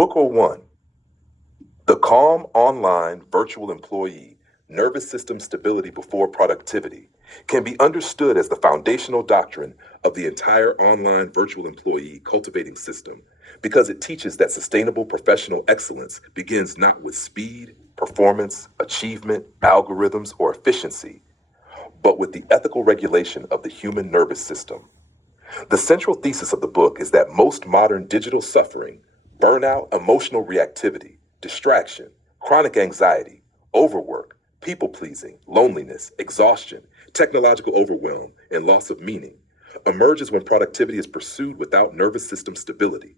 Book 01, The Calm Online Virtual Employee, Nervous System Stability Before Productivity, can be understood as the foundational doctrine of the entire online virtual employee cultivating system because it teaches that sustainable professional excellence begins not with speed, performance, achievement, algorithms, or efficiency, but with the ethical regulation of the human nervous system. The central thesis of the book is that most modern digital suffering, burnout, emotional reactivity, distraction, chronic anxiety, overwork, people pleasing, loneliness, exhaustion, technological overwhelm, and loss of meaning emerges when productivity is pursued without nervous system stability.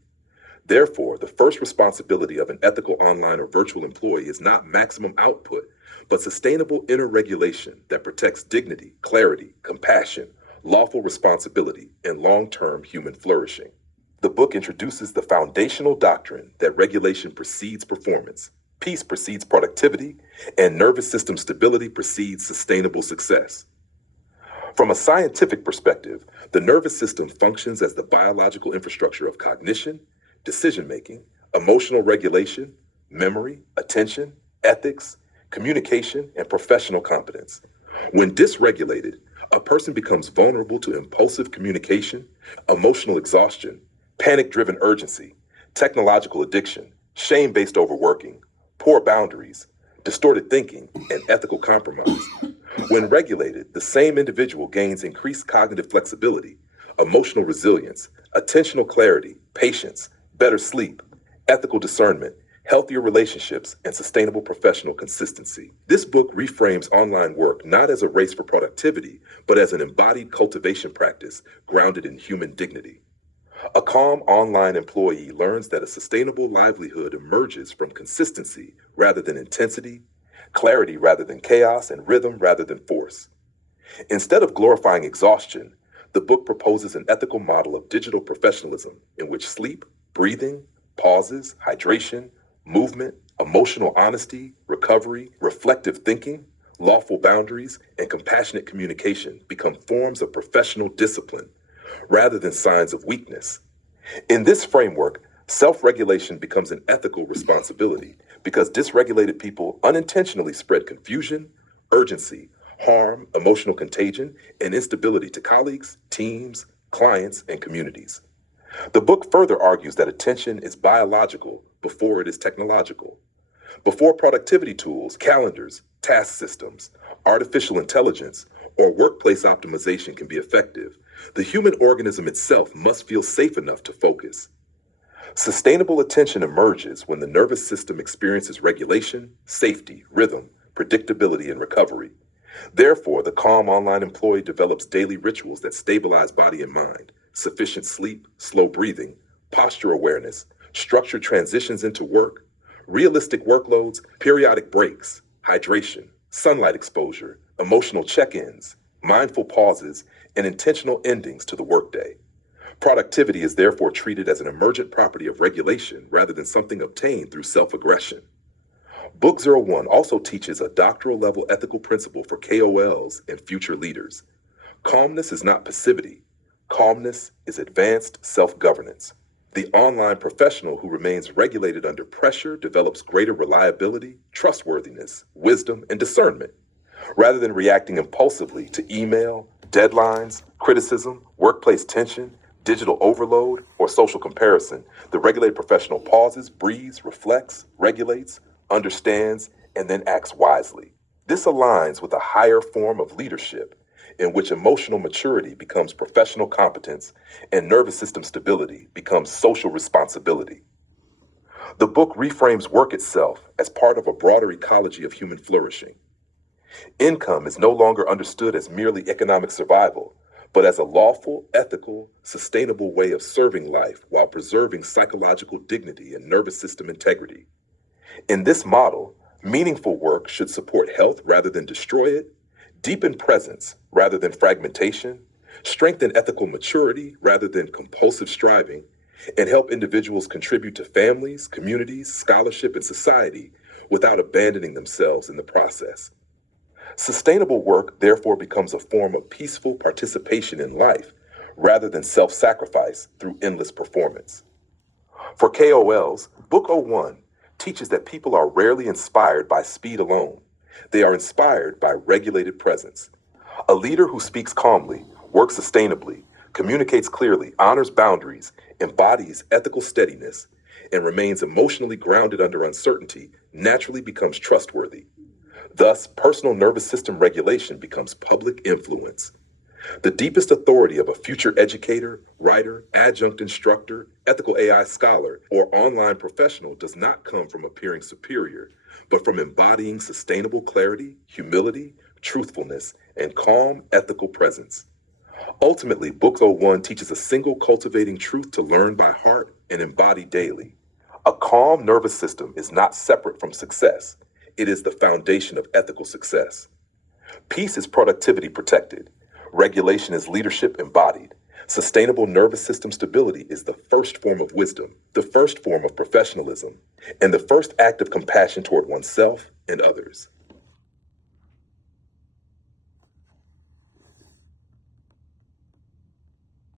Therefore, the first responsibility of an ethical online or virtual employee is not maximum output, but sustainable inner regulation that protects dignity, clarity, compassion, lawful responsibility, and long-term human flourishing. The book introduces the foundational doctrine that regulation precedes performance, peace precedes productivity, and nervous system stability precedes sustainable success. From a scientific perspective, the nervous system functions as the biological infrastructure of cognition, decision-making, emotional regulation, memory, attention, ethics, communication, and professional competence. When dysregulated, a person becomes vulnerable to impulsive communication, emotional exhaustion, panic-driven urgency, technological addiction, shame-based overworking, poor boundaries, distorted thinking, and ethical compromise. When regulated, the same individual gains increased cognitive flexibility, emotional resilience, attentional clarity, patience, better sleep, ethical discernment, healthier relationships, and sustainable professional consistency. This book reframes online work not as a race for productivity, but as an embodied cultivation practice grounded in human dignity. A calm online employee learns that a sustainable livelihood emerges from consistency rather than intensity, clarity rather than chaos, and rhythm rather than force. Instead of glorifying exhaustion, the book proposes an ethical model of digital professionalism in which sleep, breathing, pauses, hydration, movement, emotional honesty, recovery, reflective thinking, lawful boundaries, and compassionate communication become forms of professional discipline rather than signs of weakness. In this framework, self-regulation becomes an ethical responsibility because dysregulated people unintentionally spread confusion, urgency, harm, emotional contagion, and instability to colleagues, teams, clients, and communities. The book further argues that attention is biological before it is technological. Before productivity tools, calendars, task systems, artificial intelligence, or workplace optimization can be effective, the human organism itself must feel safe enough to focus. Sustainable attention emerges when the nervous system experiences regulation, safety, rhythm, predictability, and recovery. Therefore, the calm online employee develops daily rituals that stabilize body and mind, sufficient sleep, slow breathing, posture awareness, structured transitions into work, realistic workloads, periodic breaks, hydration, sunlight exposure, emotional check-ins, mindful pauses, and intentional endings to the workday. Productivity is therefore treated as an emergent property of regulation rather than something obtained through self-aggression. Book 01 also teaches a doctoral level ethical principle for KOLs and future leaders. Calmness is not passivity. Calmness is advanced self-governance. The online professional who remains regulated under pressure develops greater reliability, trustworthiness, wisdom, and discernment. Rather than reacting impulsively to email, deadlines, criticism, workplace tension, digital overload, or social comparison, the regulated professional pauses, breathes, reflects, regulates, understands, and then acts wisely. This aligns with a higher form of leadership in which emotional maturity becomes professional competence and nervous system stability becomes social responsibility. The book reframes work itself as part of a broader ecology of human flourishing. Income is no longer understood as merely economic survival, but as a lawful, ethical, sustainable way of serving life while preserving psychological dignity and nervous system integrity. In this model, meaningful work should support health rather than destroy it, deepen presence rather than fragmentation, strengthen ethical maturity rather than compulsive striving, and help individuals contribute to families, communities, scholarship, and society without abandoning themselves in the process. Sustainable work therefore becomes a form of peaceful participation in life rather than self-sacrifice through endless performance. For KOLs, Book oh 01 teaches that people are rarely inspired by speed alone. They are inspired by regulated presence. A leader who speaks calmly, works sustainably, communicates clearly, honors boundaries, embodies ethical steadiness, and remains emotionally grounded under uncertainty naturally becomes trustworthy. Thus, personal nervous system regulation becomes public influence. The deepest authority of a future educator, writer, adjunct instructor, ethical AI scholar, or online professional does not come from appearing superior, but from embodying sustainable clarity, humility, truthfulness, and calm ethical presence. Ultimately, Book oh 01 teaches a single cultivating truth to learn by heart and embody daily. A calm nervous system is not separate from success. It is the foundation of ethical success. Peace is productivity protected. Regulation is leadership embodied. Sustainable nervous system stability is the first form of wisdom, the first form of professionalism, and the first act of compassion toward oneself and others.